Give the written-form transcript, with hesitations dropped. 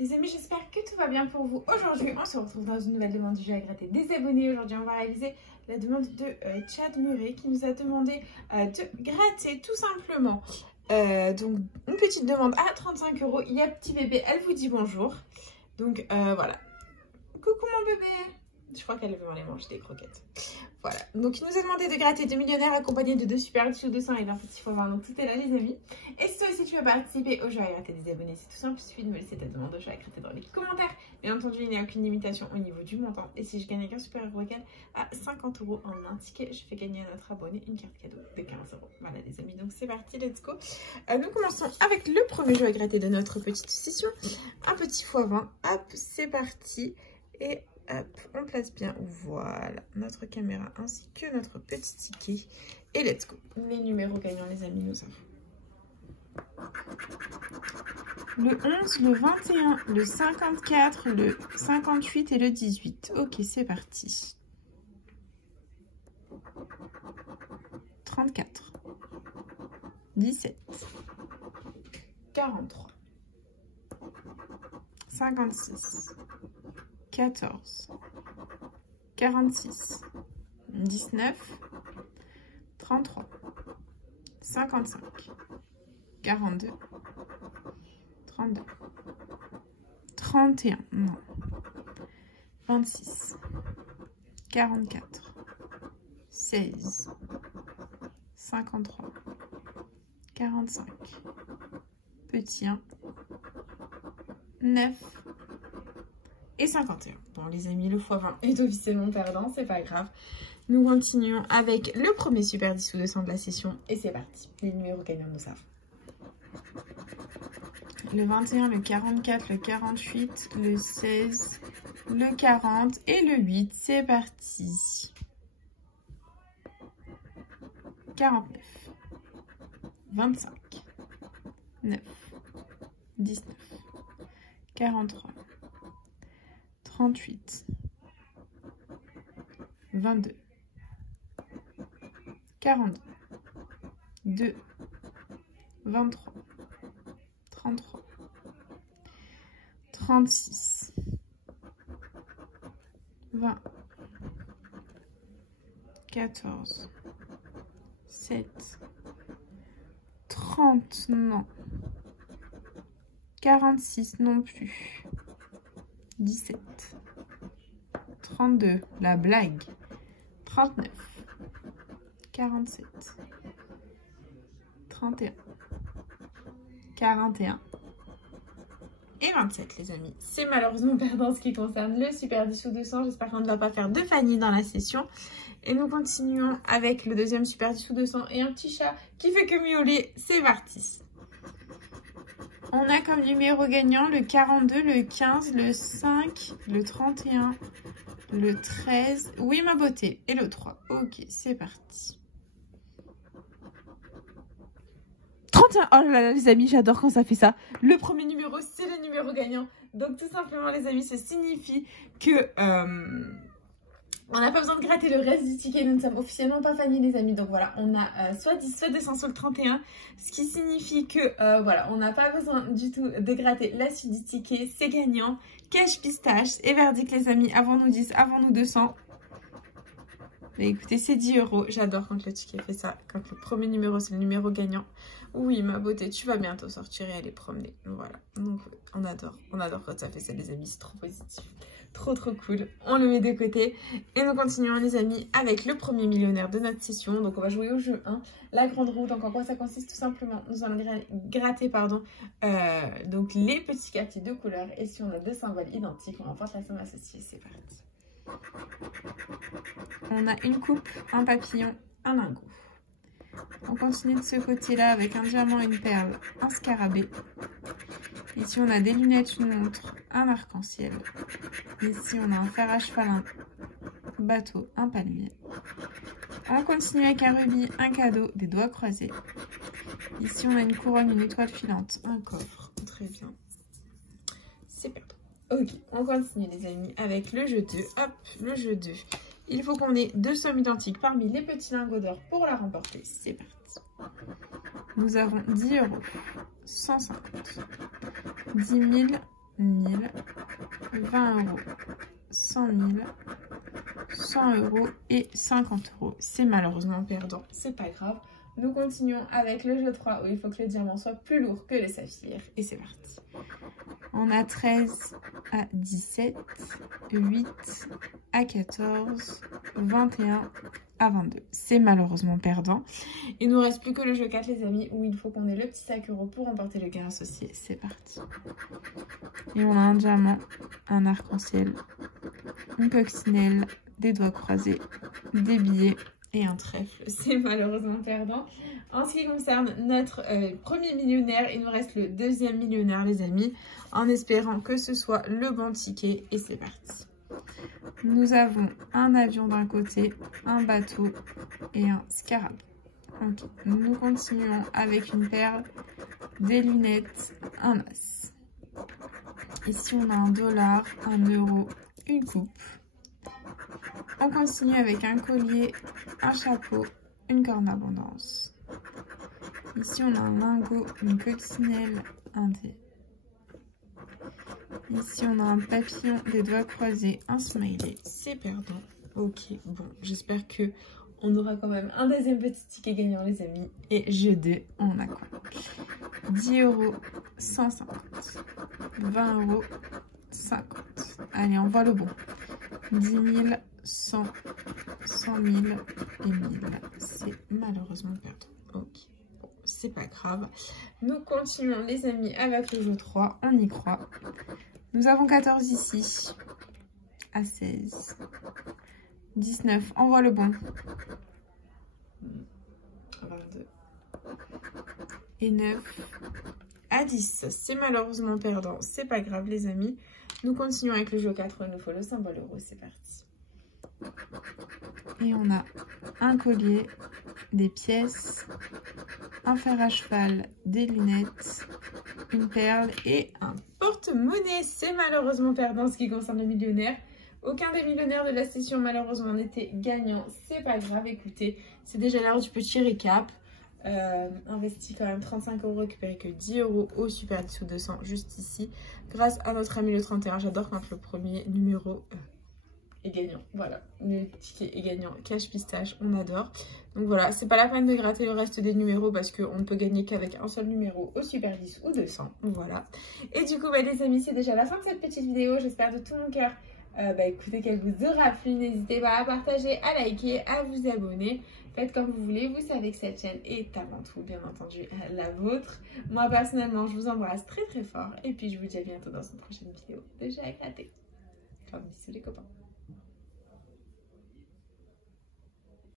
Les amis, j'espère que tout va bien pour vous. Aujourd'hui, on se retrouve dans une nouvelle demande du jeu à gratter des abonnés. Aujourd'hui, on va réaliser la demande de Chad Murray qui nous a demandé de gratter tout simplement. Donc, une petite demande à 35 €. Il y a petit bébé, elle vous dit bonjour. Donc, voilà. Coucou mon bébé. Je crois qu'elle veut aller manger des croquettes. Voilà. Donc, il nous a demandé de gratter 2 millionnaires accompagnés de 2 super dessous 200 et d'un petit x20. Donc, tout est là, les amis. Et si toi aussi tu veux participer au jeu à gratter des abonnés, c'est tout simple. Il suffit de me laisser ta demande au jeu à gratter dans les commentaires. Bien entendu, il n'y a aucune limitation au niveau du montant. Et si je gagne un super héros égal à 50 € en un ticket, je fais gagner à notre abonné une carte cadeau de 15 €. Voilà, les amis. Donc, c'est parti. Let's go. Nous commençons avec le premier jeu à gratter de notre petite session. Un petit x20. Hop, c'est parti. Et hop, on place bien, voilà, notre caméra ainsi que notre petit ticket. Et let's go. Les numéros gagnants, les amis, nous avons le 11, le 21, le 54, le 58 et le 18. Ok, c'est parti. 34, 17, 43, 56, 14, 46, 19, 33, 55, 42, 32, 31, non, 26, 44, 16, 53, 45, petit 1, 9, et 51. Bon, les amis, le x20 est officiellement perdant, c'est pas grave. Nous continuons avec le premier super 10 ou 200 de la session. Et c'est parti. Les numéros gagnants nous savent. Le 21, le 44, le 48, le 16, le 40 et le 8. C'est parti. 49, 25, 9, 19, 43, 38, 22, 42, 2, 23, 33, 36, 20, 14, 7, 30, non, 46 non plus. 17, 32, la blague, 39, 47, 31, 41 et 27, les amis. C'est malheureusement perdant ce qui concerne le super 10 ou 200. J'espère qu'on ne va pas faire de Fanny dans la session. Et nous continuons avec le deuxième super 10 ou 200 et un petit chat qui fait que miauler. C'est parti. On a comme numéro gagnant le 42, le 15, le 5, le 31, le 13, oui ma beauté, et le 3. Ok, c'est parti. 31, oh là là les amis, j'adore quand ça fait ça. Le premier numéro, c'est le numéro gagnant. Donc tout simplement les amis, ça signifie que... on n'a pas besoin de gratter le reste du ticket, nous ne sommes officiellement pas Fanny les amis. Donc voilà, on a soit 10, soit 200 sur le 31. Ce qui signifie que voilà, on n'a pas besoin du tout de gratter la suite du ticket. C'est gagnant. Cash pistache et verdict les amis. Avons-nous 10, avons-nous 200. Mais écoutez, c'est 10 €. J'adore quand le ticket fait ça. Quand le premier numéro, c'est le numéro gagnant. Oui, ma beauté, tu vas bientôt sortir et aller promener. Voilà. Donc on adore quand ça fait ça les amis. C'est trop positif. Trop cool, on le met de côté et nous continuons les amis avec le premier millionnaire de notre session. Donc on va jouer au jeu 1, la grande roue. Donc en quoi ça consiste? Tout simplement, nous allons gratter donc les petits quartiers de couleur et si on a deux symboles identiques, on remporte la somme associée. C'est parti. On a une coupe, un papillon, un lingot. On continue de ce côté-là avec un diamant, une perle, un scarabée. Ici, on a des lunettes, une montre, un arc-en-ciel. Ici, on a un fer à cheval, un bateau, un palmier. On continue avec un rubis, un cadeau, des doigts croisés. Ici, on a une couronne, une étoile filante, un coffre. Très bien. C'est parti. Ok, on continue les amis avec le jeu 2. Hop, le jeu 2. Il faut qu'on ait deux sommes identiques parmi les petits lingots d'or pour la remporter. C'est parti. Nous avons 10 €, 150, 10 000, 1000, 20 euros, 100 000, 100 euros et 50 euros. C'est malheureusement perdant, c'est pas grave. Nous continuons avec le jeu 3 où il faut que le diamant soit plus lourd que le saphir. Et c'est parti. On a 13 à 17, 8 à 14, 21 à 22. C'est malheureusement perdant. Il nous reste plus que le jeu 4 les amis où il faut qu'on ait le petit sac euro pour remporter le gain associé. C'est parti. Et on a un diamant, un arc-en-ciel, une coccinelle, des doigts croisés, des billets et un trèfle. C'est malheureusement perdant. En ce qui concerne notre premier millionnaire, il nous reste le deuxième millionnaire les amis, en espérant que ce soit le bon ticket. Et c'est parti. Nous avons un avion d'un côté, un bateau et un scarab. Okay. Nous continuons avec une perle, des lunettes, un as. Ici on a un dollar, un euro, une coupe. On continue avec un collier, un chapeau, une corne d'abondance. Ici on a un lingot, une coccinelle, un dé. Ici on a un papillon, des doigts croisés, un smiley. C'est perdant. Ok, bon, j'espère que on aura quand même un deuxième petit ticket gagnant les amis. Et jeu 2, on a quoi? 10 euros, 150. 20 euros, 50. Allez, on voit le bon. 10 000, 100, 100 000 et 1000. C'est malheureusement perdant. Ok, bon, c'est pas grave. Nous continuons les amis avec le jeu 3. On y croit. Nous avons 14 ici. À 16. 19. On voit le bon. 22. Et 9. À 10. C'est malheureusement perdant. C'est pas grave les amis. Nous continuons avec le jeu 4. Il nous faut le symbole euro. C'est parti. Et on a un collier, des pièces, un fer à cheval, des lunettes, une perle et un porte-monnaie. C'est malheureusement perdant ce qui concerne le millionnaire. Aucun des millionnaires de la session malheureusement n'était gagnant. C'est pas grave, écoutez, c'est déjà l'heure du petit récap. Investi quand même 35 euros, récupéré que 10 euros au super 10 ou 200 juste ici. Grâce à notre ami le 31, j'adore quand le premier numéro est gagnant. Voilà, le ticket est gagnant, cash pistache, on adore. Donc voilà, c'est pas la peine de gratter le reste des numéros parce qu'on ne peut gagner qu'avec un seul numéro au super 10 ou 200. Voilà. Et du coup, bah, les amis, c'est déjà la fin de cette petite vidéo. J'espère de tout mon cœur écoutez qu'elle vous aura plu. N'hésitez pas à partager, à liker, à vous abonner. Faites comme vous voulez. Vous savez que cette chaîne est avant tout, bien entendu, la vôtre. Moi, personnellement, je vous embrasse très très fort. Et puis, je vous dis à bientôt dans une prochaine vidéo de jeux à gratter. Ciao, bisous les copains.